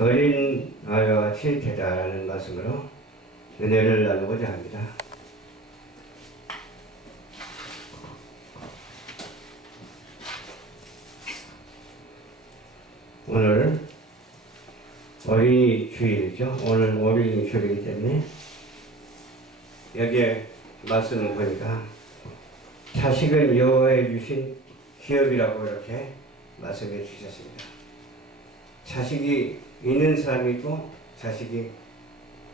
어린 아이와 같이 되자라는 말씀으로 은혜를 나누고자 합니다. 오늘 어린이 주일이죠. 오늘 어린이 주일이기 때문에 여기에 말씀을 보니까 자식은 여호와의 주신 기업이라고 이렇게 말씀해 주셨습니다. 자식이 있는 사람이 있고 자식이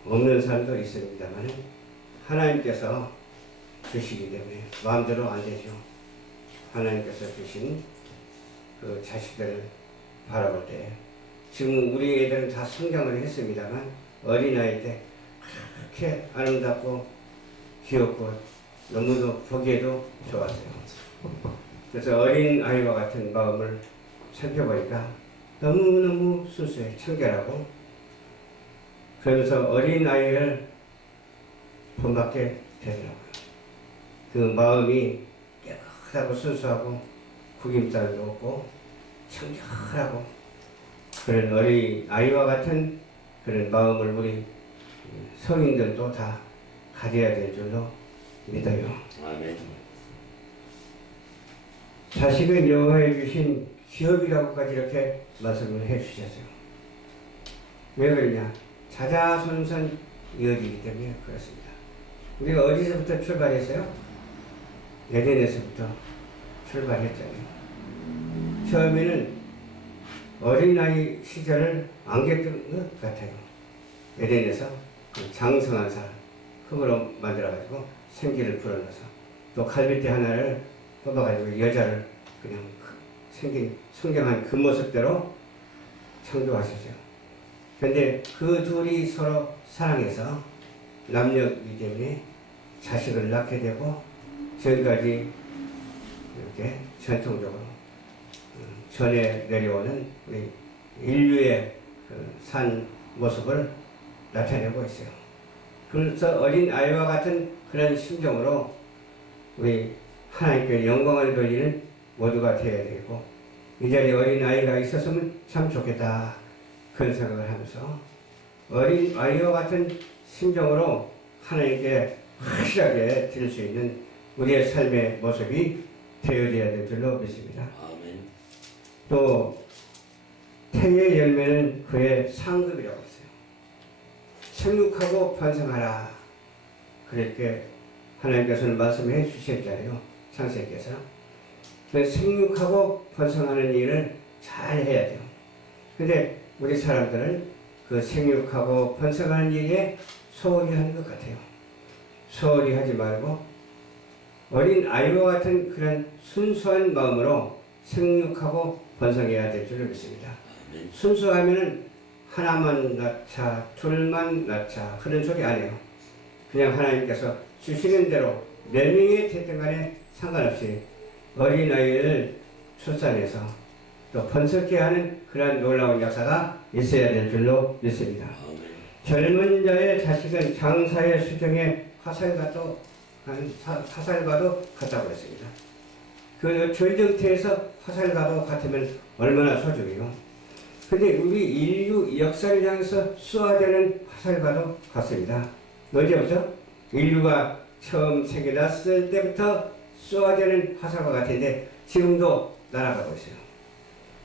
없는 사람도 있습니다만 하나님께서 주시기 때문에 마음대로 안 되죠. 하나님께서 주신 그 자식들을 바라볼 때 지금 우리 애들은 다 성장을 했습니다만 어린아이 때 그렇게 아름답고 귀엽고 너무도 보기에도 좋았어요. 그래서 어린아이와 같은 마음을 살펴보니까 너무너무 순수해 청결하고 그러면서 어린아이를 본받게 되더라고요. 그 마음이 깨끗하고 순수하고 구김살도 없고 청결하고 그런 어린아이와 같은 그런 마음을 우리 성인들도 다 가져야 될 줄로 믿어요. 아멘. 자식은 여호와의 주신 기업이라고까지 이렇게 말씀을 해 주셨어요. 왜 그러냐? 자자손손 이어지기 때문에 그렇습니다. 우리가 어디서부터 출발했어요? 에덴에서부터 출발했잖아요. 처음에는 어린아이 시절을 안겼던 것 같아요. 에덴에서 그 장성한 살, 흙으로 만들어가지고 생기를 불어넣어서 또 갈빗대 하나를 뽑아가지고 여자를 그냥 생긴 성경한 그 모습대로 창조하셨어요. 그런데 그 둘이 서로 사랑해서 남녀이기 때문에 자식을 낳게 되고 지금까지 이렇게 전통적으로 전해 내려오는 우리 인류의 그 산 모습을 나타내고 있어요. 그래서 어린 아이와 같은 그런 심정으로 우리 하나님께 영광을 돌리는 모두가 되어야 되고 이 자리에 어린 아이가 있었으면 참 좋겠다 그런 생각을 하면서 어린 아이와 같은 심정으로 하나님께 확실하게 드릴 수 있는 우리의 삶의 모습이 되어져야 될 줄로 믿습니다. 아멘. 또 태의 열매는 그의 상급이라고 했어요. 생육하고 번성하라 그렇게 하나님께서는 말씀해 주셨잖아요. 창세기에서 생육하고 번성하는 일을 잘 해야 돼요. 근데 우리 사람들은 그 생육하고 번성하는 일에 소홀히 하는 것 같아요. 소홀히 하지 말고 어린 아이와 같은 그런 순수한 마음으로 생육하고 번성해야 될 줄을 믿습니다. 순수하면은 하나만 낳자, 둘만 낳자 그런 소리 안 해요. 그냥 하나님께서 주시는 대로 몇 명이 됐든 간에 상관없이 어린아이를 출산해서 또 번성케 하는 그런 놀라운 역사가 있어야 될 줄로 믿습니다. 젊은 자의 자식은 장사의 수정에 화살과도 같다고 했습니다. 그 전쟁터에서 화살과도 같으면 얼마나 소중해요. 근데 우리 인류 역사를 향해서 쏘아대는 화살과도 같습니다. 언제부터? 인류가 처음 생겨났을 때부터 쏘아대는 화살과 같은데 지금도 날아가고 있어요.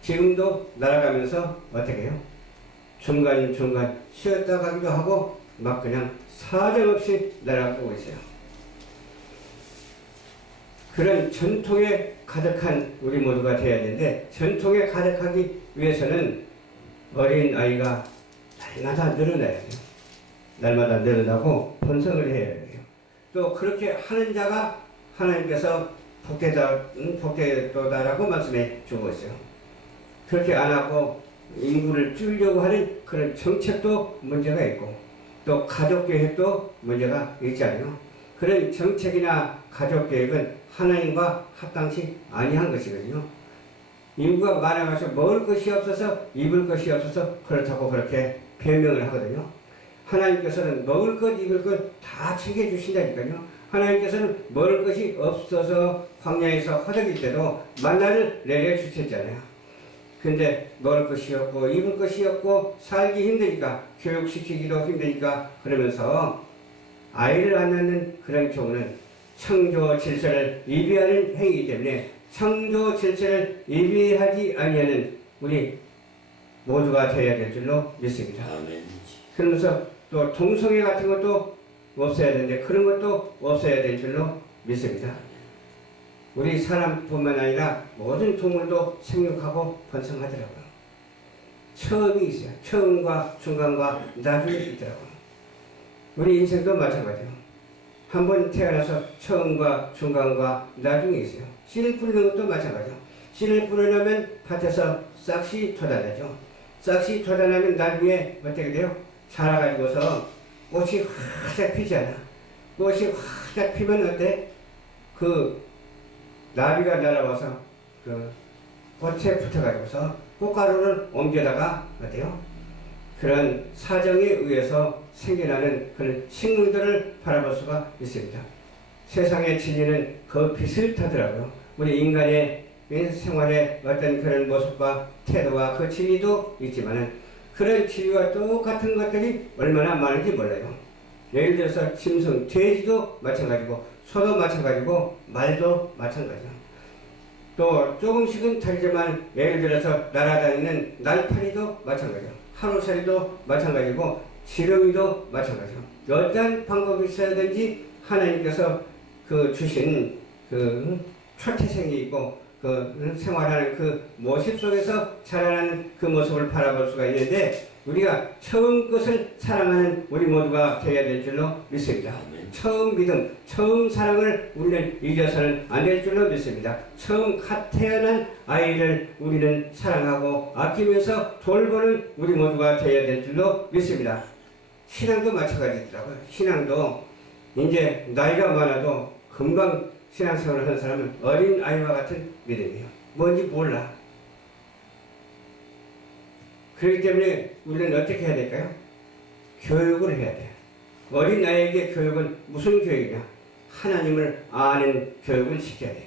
지금도 날아가면서 어떻게 해요? 중간중간 쉬었다 가기도 하고 막 그냥 사정없이 날아가고 있어요. 그런 전통에 가득한 우리 모두가 되어야 되는데 전통에 가득하기 위해서는 어린 아이가 날마다 늘어나야 돼요. 날마다 늘어나고 번성을 해야 돼요. 또 그렇게 하는 자가 하나님께서 복되도다라고 말씀해 주고 있어요. 그렇게 안 하고 인구를 줄이려고 하는 그런 정책도 문제가 있고 또 가족계획도 문제가 있잖아요. 그런 정책이나 가족계획은 하나님과 합당치 아니한 것이거든요. 인구가 많아가지고 먹을 것이 없어서 입을 것이 없어서 그렇다고 그렇게 변명을 하거든요. 하나님께서는 먹을 것 입을 것 다 챙겨주신다니까요. 하나님께서는 먹을 것이 없어서 광야에서 허덕일 때도 만나를 내려주셨잖아요. 근데 먹을 것이 없고 입을 것이 없고 살기 힘드니까 교육시키기도 힘드니까 그러면서 아이를 안 낳는 그런 경우는 창조 질서를 위배하는 행위이기 때문에 창조 질서를 위배하지 아니하는 우리 모두가 되어야 될 줄로 믿습니다. 아멘. 그러면서 또 동성애 같은 것도 없어야 되는데 그런 것도 없어야 될 줄로 믿습니다. 우리 사람뿐만 아니라 모든 동물도 생육하고 번성하더라고요. 처음이 있어요. 처음과 중간과 나중이 있더라고요. 우리 인생도 마찬가지예요. 한번 태어나서 처음과 중간과 나중이 있어요. 씨를 뿌리는 것도 마찬가지예요. 씨를 뿌리려면 밭에서 싹시 돋아나죠. 싹시 돋아나면 나중에 어떻게 돼요? 자라가지고서 꽃이 활짝 피잖아. 꽃이 활짝 피면 어때? 그 나비가 날아와서 그 꽃에 붙어가지고서 꽃가루를 옮겨다가 어때요? 그런 사정에 의해서 생겨나는 그런 식물들을 바라볼 수가 있습니다. 세상의 진리는 그 빛을 타더라고요. 우리 인간의 생활의 어떤 그런 모습과 태도와 그 진리도 있지만은 그런 진리와 똑같은 것들이 얼마나 많은지 몰라요. 예를 들어서 짐승, 돼지도 마찬가지고 소도 마찬가지고 말도 마찬가지죠. 또 조금씩은 다르지만 예를 들어서 날아다니는 날파리도 마찬가지죠. 하루살이도 마찬가지고 지렁이도 마찬가지죠. 어떤 방법이 있어야든지 하나님께서 그 주신 그 초태생이 있고 그 생활하는 그 모습 속에서 자라나는 그 모습을 바라볼 수가 있는데 우리가 처음 것을 사랑하는 우리 모두가 되어야 될 줄로 믿습니다. 처음 믿음, 처음 사랑을 우리는 잊어서는 안 될 줄로 믿습니다. 처음 갓 태어난 아이를 우리는 사랑하고 아끼면서 돌보는 우리 모두가 되어야 될 줄로 믿습니다. 신앙도 마찬가지더라고요. 신앙도 이제 나이가 많아도 금방 신앙생활을 하는 사람은 어린 아이와 같은 믿음이에요. 뭔지 몰라. 그렇기 때문에 우리는 어떻게 해야 될까요? 교육을 해야 돼요. 어린 아이에게 교육은 무슨 교육이냐? 하나님을 아는 교육을 시켜야 돼요.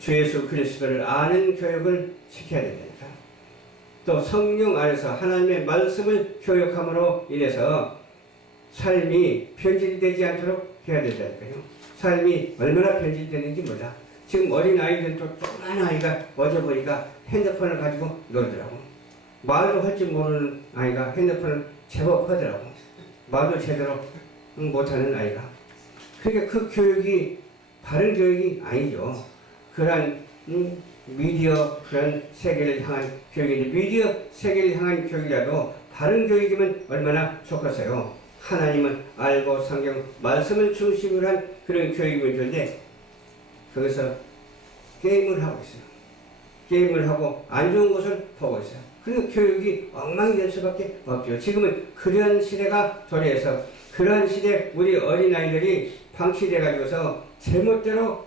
주 예수 그리스도를 아는 교육을 시켜야 됩니다. 또 성령 안에서 하나님의 말씀을 교육함으로 인해서 삶이 변질되지 않도록 해야 된다니까요. 삶이 얼마나 변질되는지 몰라. 지금 어린 아이들도 조그만 아이가 어제 보니까 핸드폰을 가지고 놀더라고. 말도 할 줄 모르는 아이가 핸드폰을 제법 하더라고. 말도 제대로 못하는 아이가. 그러니까 그 교육이 바른 교육이 아니죠. 그런 미디어 그런 세계를 향한 교육인데 미디어 세계를 향한 교육이라도 바른 교육이면 얼마나 좋겠어요. 하나님을 알고 성경 말씀을 중심으로 한 그런 교육이면 좋은데 거기서 게임을 하고 있어요. 게임을 하고 안 좋은 것을 보고 있어요. 그리고 교육이 엉망이 될 수밖에 없죠. 지금은 그런 시대가 도래해서 그런 시대 우리 어린아이들이 방치돼가지고서 제멋대로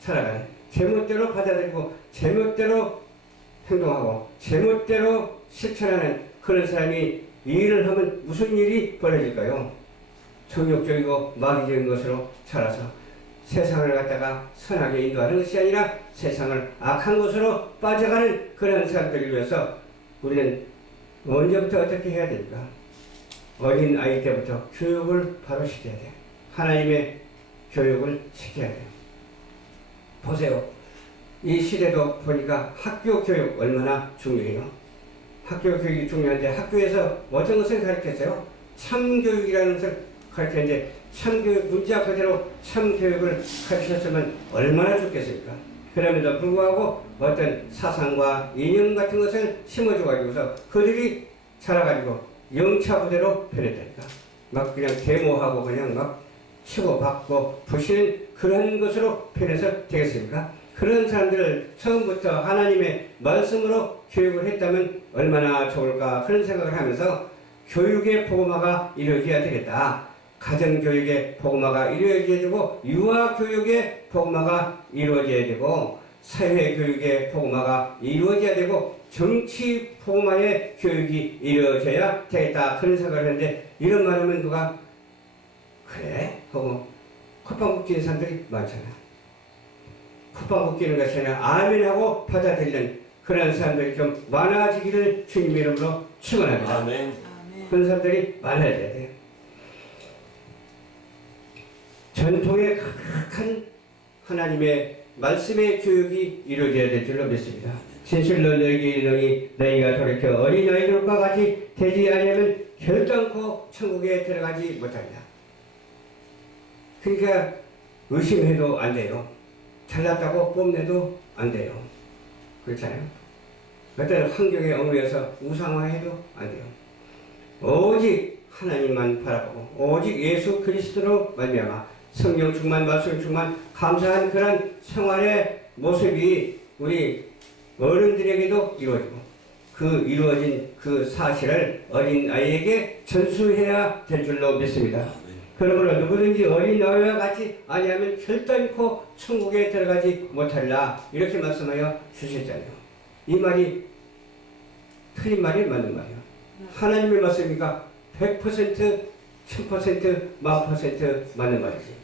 살아가는, 제멋대로 받아들이고 제멋대로 행동하고 제멋대로 실천하는 그런 사람이 이 일을 하면 무슨 일이 벌어질까요? 정욕적이고 마귀적인 것으로 자라서 세상을 갖다가 선하게 인도하는 것이 아니라 세상을 악한 것으로 빠져가는 그런 사람들을 위해서 우리는 언제부터 어떻게 해야 됩니까? 어린 아이 때부터 교육을 바로 시켜야 돼요. 하나님의 교육을 시켜야 돼요. 보세요. 이 시대도 보니까 학교 교육 얼마나 중요해요. 학교 교육이 중요한데 학교에서 어떤 것을 가르쳤어요? 참교육이라는 것을 가르쳤는데 참교육, 문자 그대로 참교육을 가르쳤으면 얼마나 좋겠습니까? 그럼에도 불구하고 어떤 사상과 이념 같은 것을 심어줘가지고서 그들이 자라가지고 영차 부대로 변했다니까. 막 그냥 데모하고 그냥 막 치고받고 부시는 그런 것으로 변해서 되겠습니까? 그런 사람들을 처음부터 하나님의 말씀으로 교육을 했다면 얼마나 좋을까 그런 생각을 하면서 교육의 복음화가 이루어져야 되겠다. 가정교육의 복음화가 이루어져야 되고 유아교육의 복음화가 이루어져야 되고 사회교육의 복음화가 이루어져야 되고 정치 복음화의 교육이 이루어져야 되겠다 그런 생각을 했는데 이런 말 하면 누가 그래? 하고 콧방 웃기는 사람들이 많잖아요. 콧방 웃기는 것이 아니라 아멘하고 받아들이는 그런 사람들이 좀 많아지기를 주님의 이름으로 축원합니다. 아멘. 그런 사람들이 많아져야 돼요. 전통의 강력한 하나님의 말씀의 교육이 이루어져야 될 줄로 믿습니다. 진실로 너희에게 이르노니 너희가 돌이켜 어린아이들과 같이 되지 아니하면 결단코 천국에 들어가지 못합니다. 그러니까 의심해도 안 돼요. 잘났다고 뽐내도 안 돼요. 그렇잖아요. 어떤 환경에 얽매여서 우상화해도 안 돼요. 오직 하나님만 바라보고 오직 예수 그리스도로 말미암아 성령 충만, 말씀 충만, 감사한 그런 생활의 모습이 우리 어른들에게도 이루어지고 그 이루어진 그 사실을 어린아이에게 전수해야 될 줄로 믿습니다. 그러므로 누구든지 어린아이와 같이 아니하면 결단코 천국에 들어가지 못하리라 이렇게 말씀하여 주셨잖아요. 이 말이 틀린 말이 맞는 말이에요. 하나님의 말씀이니까 100%, 1000%, 10,000% 맞는 말이지.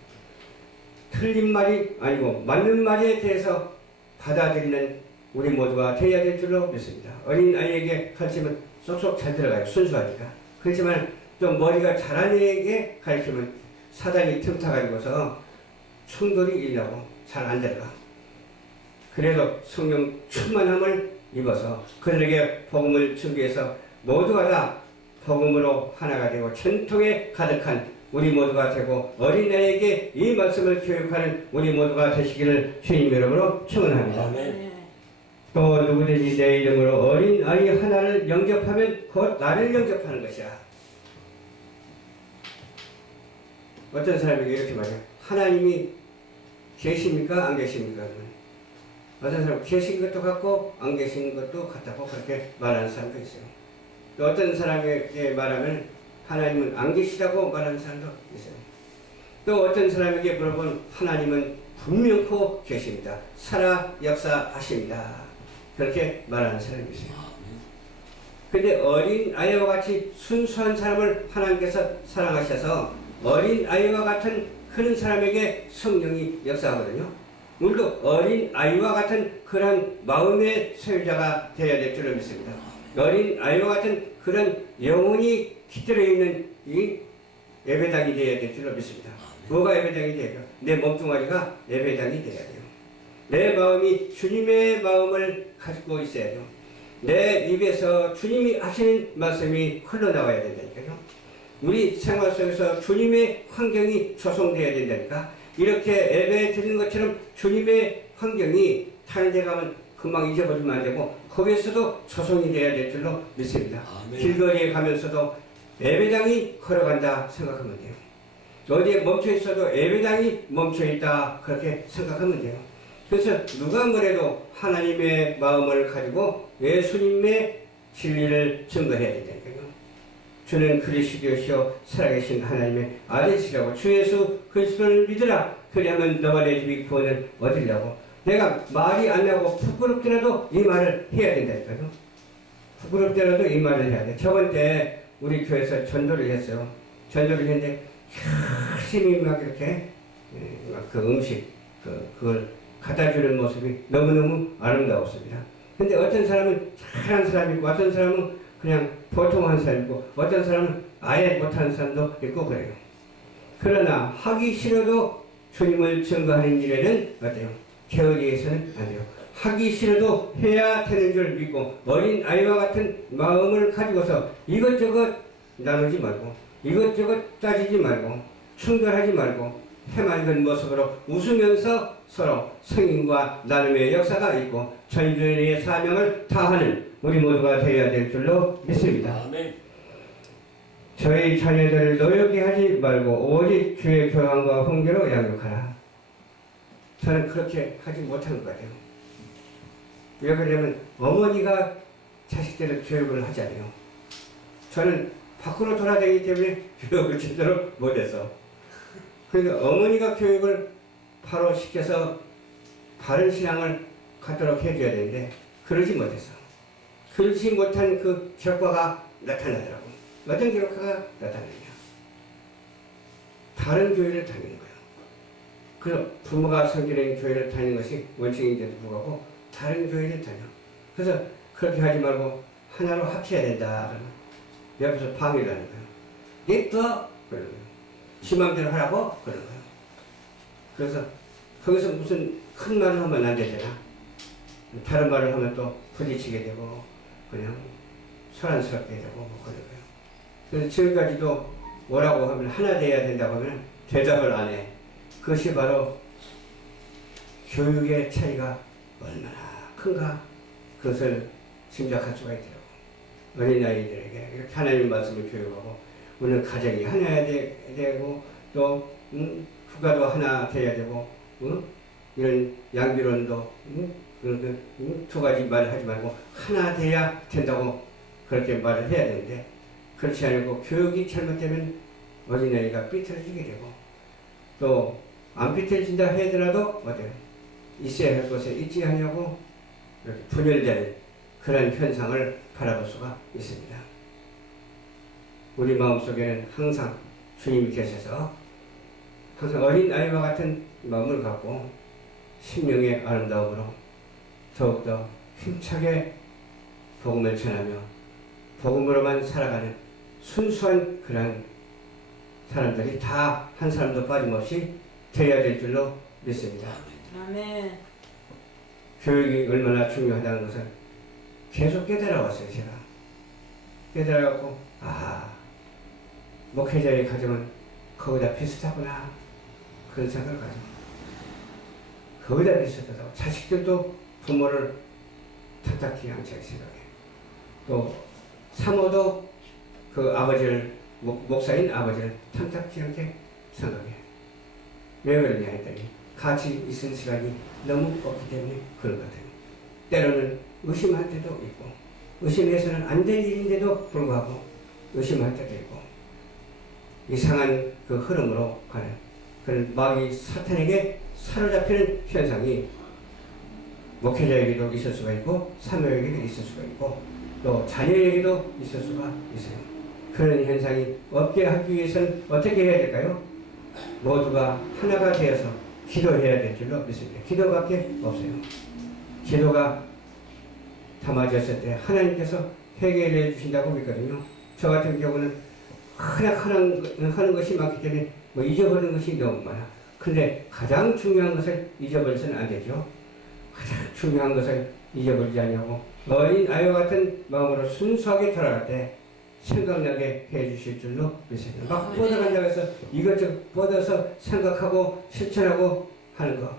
틀린 말이 아니고 맞는 말에 대해서 받아들이는 우리 모두가 되어야 될 줄로 믿습니다. 어린아이에게 가르치면 쏙쏙 잘 들어가요. 순수하니까. 그렇지만 좀 머리가 자란 애에게 가르치면 사단이 틈타가지고서 충돌이 일려고 잘 안 들어가. 그래도 성령 충만함을 입어서 그들에게 복음을 준비해서 모두가 다 복음으로 하나가 되고 전통에 가득한 우리 모두가 되고 어린아이에게 이 말씀을 교육하는 우리 모두가 되시기를 주님 이름으로 축원합니다. 아멘. 또 누구든지 내 이름으로 어린아이 하나를 영접하면 곧 나를 영접하는 것이야. 어떤 사람에게 이렇게 말해요. 하나님이 계십니까? 안 계십니까? 어떤 사람은 계신 것도 같고 안 계신 것도 같다고 그렇게 말하는 사람도 있어요. 또 어떤 사람에게 말하면 하나님은 안 계시다고 말하는 사람도 있어요. 또 어떤 사람에게 물어보면 하나님은 분명코 계십니다. 살아 역사하십니다. 그렇게 말하는 사람이 있어요. 근데 어린아이와 같이 순수한 사람을 하나님께서 사랑하셔서 어린아이와 같은 그런 사람에게 성령이 역사하거든요. 우리도 어린아이와 같은 그런 마음의 소유자가 되어야 될 줄을 믿습니다. 어린아이와 같은 그런 영혼이 깃들어 있는 이 예배당이 되어야 될 줄로 믿습니다. 뭐가 예배당이 돼요? 내 몸뚱아리가 예배당이 돼야 돼요. 내 마음이 주님의 마음을 가지고 있어야죠. 내 입에서 주님이 하시는 말씀이 흘러나와야 된다니까요. 우리 생활 속에서 주님의 환경이 조성되어야 된다니까. 이렇게 예배 드리는 것처럼 주님의 환경이 다른 데 가면 금방 잊어버리면 안 되고 거기에서도 조성이 되어야 될 줄로 믿습니다. 아멘. 길거리에 가면서도 예배당이 걸어간다 생각하면 돼요. 어디에 멈춰 있어도 예배당이 멈춰 있다 그렇게 생각하면 돼요. 그래서 누가 뭐래도 하나님의 마음을 가지고 예수님의 진리를 증거해야 된다니까요. 주는 그리스도시요 살아계신 하나님의 아들이시라고 주 예수 그리스도를 믿으라. 그리하면 너와 내 집이 구원을 얻으려고. 내가 말이 안 나고 부끄럽더라도 이 말을 해야 된다니까요. 부끄럽더라도 이 말을 해야 돼. 저번 때 우리 교회에서 전도를 했어요. 전도를 했는데 열심히 막 이렇게 그 음식 그걸 갖다 주는 모습이 너무너무 아름다웠습니다. 근데 어떤 사람은 잘하는 사람이 있고 어떤 사람은 그냥 보통한 사람이고 어떤 사람은 아예 못하는 사람도 있고 그래요. 그러나 하기 싫어도 주님을 증거하는 일에는 어때요? 게으리해서는 안 돼요. 하기 싫어도 해야 되는 줄 믿고 어린 아이와 같은 마음을 가지고서 이것저것 나누지 말고 이것저것 따지지 말고 충돌하지 말고 해맑은 모습으로 웃으면서 서로 성인과 나눔의 역사가 있고 전인의 사명을 다하는 우리 모두가 되어야 될 줄로 믿습니다. 아멘. 저희 자녀들을 노엽게 하지 말고 오직 주의 교양과 훈계로 양육하라. 저는 그렇게 하지 못하는 것 같아요. 왜 그러냐면 어머니가 자식들을 교육을 하잖아요. 저는 밖으로 돌아다니기 때문에 교육을 제대로 못해서. 그러니까 어머니가 교육을 바로 시켜서 바른 신앙을 갖도록 해줘야 되는데 그러지 못해서. 그러지 못한 그 결과가 나타나더라고요. 어떤 결과가 나타나냐. 다른 교회를 다니는 거예요. 그럼 부모가 섬기는 교회를 다니는 것이 원칙인데도 불구하고 다른 교회를 다녀. 그래서 그렇게 하지 말고 하나로 합쳐야 된다. 그러면 옆에서 방해를 하는 거예요. 냅둬! 그러는 거예요. 지 맘대로 하라고? 그러는 거예요. 그래서 거기서 무슨 큰 말을 하면 안 되잖아. 다른 말을 하면 또 부딪히게 되고 그냥 소란스럽게 되고 뭐 그런 거예요. 그래서 지금까지도 뭐라고 하면 하나 돼야 된다고 하면 대답을 안 해. 그것이 바로 교육의 차이가 얼마나 큰가 그것을 짐작할 수가 있더라고. 어린아이들에게 이렇게 하나님 말씀을 교육하고 오늘 가정이 하나 되고 또 국가도 하나 돼야 되고 이런 양비론도 두 가지 말을 하지 말고 하나 돼야 된다고 그렇게 말을 해야 되는데 그렇지 않고 교육이 잘못되면 어린아이가 삐뚤어지게 되고 또 안 삐뚤어진다 하더라도 어때요? 있어야 할 곳에 있지 않냐고 이렇게 분열되는 그런 현상을 바라볼 수가 있습니다. 우리 마음속에는 항상 주님이 계셔서 항상 어린아이와 같은 마음을 갖고 심령의 아름다움으로 더욱더 힘차게 복음을 전하며 복음으로만 살아가는 순수한 그런 사람들이 다 한 사람도 빠짐없이 되어야 될 줄로 믿습니다. 아멘. 교육이 얼마나 중요하다는 것을 계속 깨달아왔어요. 제가 깨달아갖고 목회자의 가정은 거기다 비슷하구나 그런 생각을 가지고 거기다 비슷하다고 자식들도 부모를 탓하기 항상 생각해. 또 사모도 그 아버지를 목사인 아버지를 탐탁지 않게 생각해. 왜 그러냐 했더니 같이 있은 시간이 너무 없기 때문에 그런 것 같아요. 때로는 의심할 때도 있고 의심해서는 안 될 일인데도 불구하고 의심할 때도 있고 이상한 그 흐름으로 가는 그런 마귀 사탄에게 사로잡히는 현상이 목회자에게도 있을 수가 있고 사모에게도 있을 수가 있고 또 자녀에게도 있을 수가 있어요. 그런 현상이 없게 하기 위해서는 어떻게 해야 될까요? 모두가 하나가 되어서 기도해야 될 줄로 믿습니다. 기도밖에 없어요. 기도가 담아졌을 때 하나님께서 해결해 주신다고 믿거든요. 저 같은 경우는 하는 것이 많기 때문에 잊어버리는 것이 너무 많아. 근데 가장 중요한 것을 잊어버려서는 안 되죠. 가장 중요한 것을 잊어버리지 않냐고 어린 아이와 같은 마음으로 순수하게 돌아갈 때 생각나게 해주실 줄로 믿습니다. 막 뻗어간다고 해서 이것저것 뻗어서 생각하고 실천하고 하는 거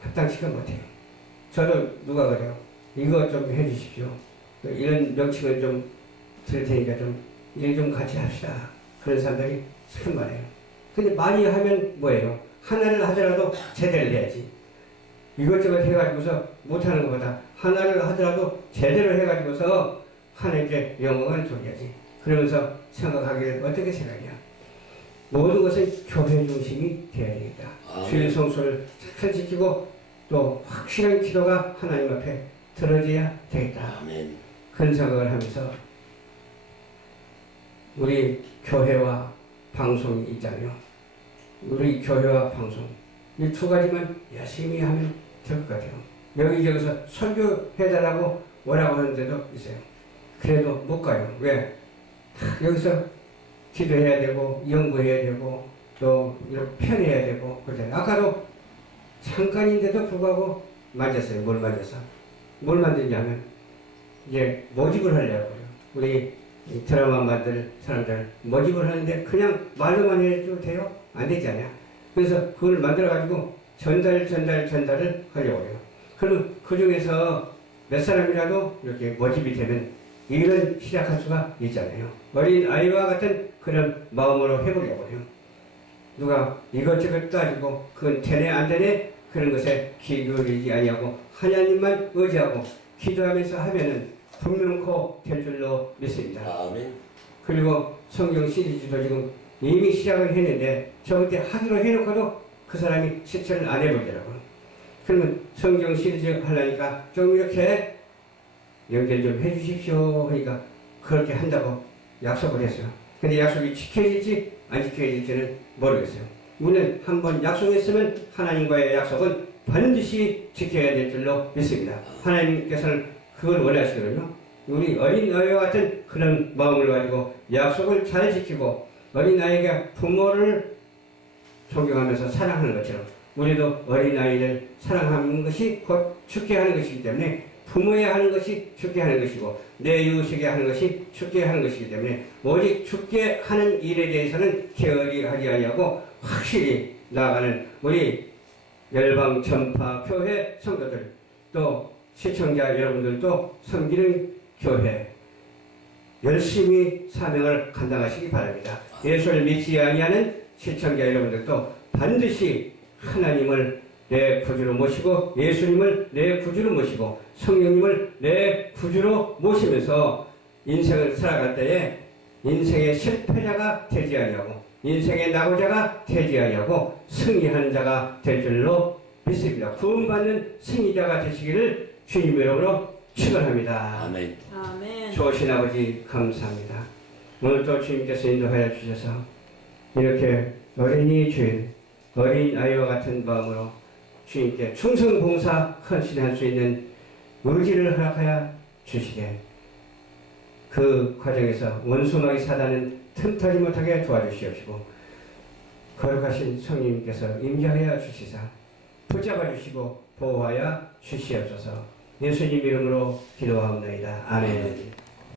합당치가 못해요. 저도 누가 그래요. 이거 좀 해주십시오. 이런 명칭을 좀 들을 테니까 좀 일 좀 같이 합시다. 그런 사람들이 참 많아요. 근데 많이 하면 뭐예요? 하나를 하더라도 제대로 해야지. 이것저것 해가지고서 못하는 것보다 하나를 하더라도 제대로 해가지고서 하나님께 영광을 돌려야지. 그러면서 생각하기를 어떻게 생각이야? 모든 것은 교회 중심이 되어야 되겠다. 주일 성소를 잘 지키고 또 확실한 기도가 하나님 앞에 들어져야 되겠다. 아멘. 그런 생각을 하면서 우리 교회와 방송이 있잖아요. 우리 교회와 방송 이 두 가지만 열심히 하면 될 것 같아요. 여기저기서 설교해달라고 뭐라고 하는데도 있어요. 그래도 못 가요. 왜? 여기서 기도해야 되고 연구해야 되고 또 이렇게 편해야 되고 그러잖아요. 아까도 잠깐인데도 불구하고 만졌어요. 뭘 만져서. 뭘 만드냐면 이제 모집을 하려고요. 우리 드라마 만들 사람들 모집을 하는데 그냥 말로만 해도 돼요? 안 되잖아요. 그래서 그걸 만들어가지고 전달을 하려고 해요. 그러면 그 중에서 몇 사람이라도 이렇게 모집이 되면 일을 시작할 수가 있잖아요. 어린 아이와 같은 그런 마음으로 해보려고 해요. 누가 이것저것 따지고 그건 되네 안 되네 그런 것에 기울이지 아니하고 하나님만 의지하고 기도하면서 하면은 분명코 될 줄로 믿습니다. 아멘. 그리고 성경 시리즈도 지금 이미 시작을 했는데 저한테 하기로 해놓고도 그 사람이 실천을 안 해보더라고요. 그러면 성경 시리즈 하려니까 좀 이렇게 연결 좀 해주십시오 하니까 그렇게 한다고 약속을 했어요. 근데 약속이 지켜질지 안 지켜질지는 모르겠어요. 우리는 한번 약속했으면 하나님과의 약속은 반드시 지켜야 될 줄로 믿습니다. 하나님께서는 그걸 원하시거든요. 우리 어린아이와 같은 그런 마음을 가지고 약속을 잘 지키고 어린아이가 부모를 존경하면서 사랑하는 것처럼 우리도 어린아이를 사랑하는 것이 곧 죽게 하는 것이기 때문에 부모에 하는 것이 죽게 하는 것이고 내 이웃에게 하는 것이 죽게 하는 것이기 때문에 오직 죽게 하는 일에 대해서는 게을리 하지 아니하고 확실히 나아가는 우리 열방 전파 교회 성도들 또 시청자 여러분들도 섬기는 교회 열심히 사명을 감당하시기 바랍니다. 예수를 믿지 아니하는 시청자 여러분들도 반드시 하나님을 내 구주로 모시고 예수님을 내 구주로 모시고 성령님을 내 구주로 모시면서 인생을 살아갈 때에 인생의 실패자가 되지 아니하고 인생의 낙오자가 되지 아니하고 승리하는 자가 될 줄로 믿습니다. 구원받는 승리자가 되시기를 주님 이름으로 축원합니다. 아멘. 아멘. 좋으신 아버지 감사합니다. 오늘 또 주님께서 인도하여 주셔서 이렇게 어린이 주인 어린 아이와 같은 마음으로 주님께 충성봉사 헌신할 수 있는 의지를 허락하여 주시게 그 과정에서 원수마귀 사단은 틈타지 못하게 도와주시옵시고 거룩하신 성령님께서 임재하여 주시사 붙잡아 주시고 보호하여 주시옵소서. 예수님 이름으로 기도하옵나이다. 아멘.